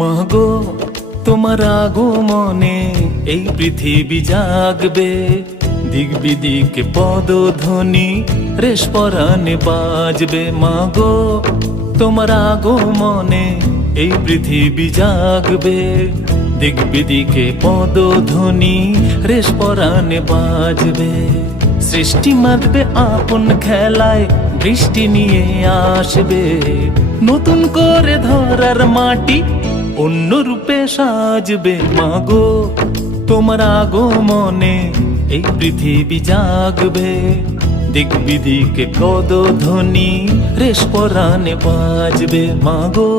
মাগো তোমার আগমনে এই পৃথিবী জাগবে, দিক বিদিকে পদধ্বনি রেশ পরাণে বাজবে। মাগো তোমার আগমনে এই পৃথিবী জাগবে, দিক বিদিকে পদধ্বনি রেশ পরাণে বাজবে। সৃষ্টি মাতবে আপন খেলায়, বৃষ্টি নিয়ে আসবে, নতুন করে ধরার মাটি অন্য রূপে সাজবে। মাগো তোমার আগমনে এই পৃথিবী জাগবে, দিক বিদিকে পদধ্বনি রেশ পরাণে বাজবে। মাগো